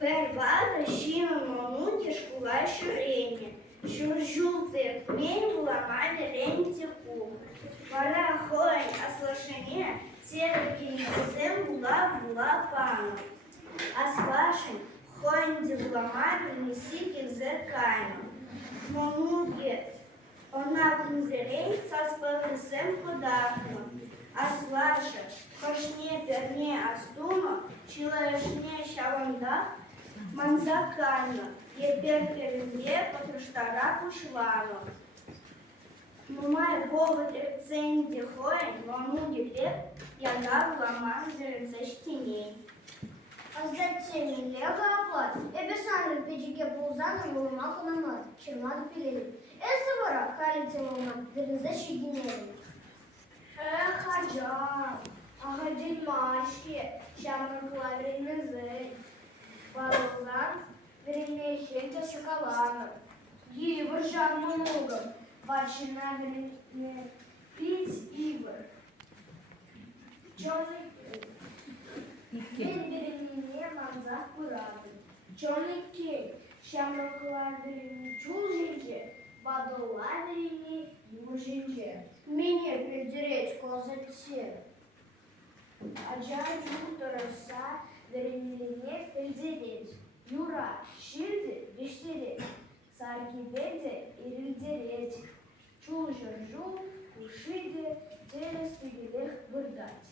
Первада щима монуті шкула щорені, що жовтий пмень вламали ренці кух. Вона хоень, а слашене, церкви кінцем була пану. А слашень, хоень вламали несики зеркально. Монуті, она кунзерей со спависем подахну. А слаша, хошне перне астуно, чилашне шаванда, манзакано, епер перенде потруштара кушвано. Мумай вовод реценди хоен, вануги лет, яна ламан зерцештиней. А затем лего оплат. Эписаны печике пулзаны вылымаку намат, чермаду пилили. Эсавара калите лымат, зерцештиней. Эх, аджам, агадин машки, шамрукла вренезель. Варузан, вренехельта шоколада. Гивр жан много, бачина врене пить ивр. Черный врене манзах курады. Черный кей, шамрукла врене чужинче, бадола врене южинче. Мне придереть козаце. Acayip tarafsa derinliğine fezeret. Yura, şirdi, dişleri. Sargibede irilderet. Çulжаржу, кушиде, через пигелех вырдать.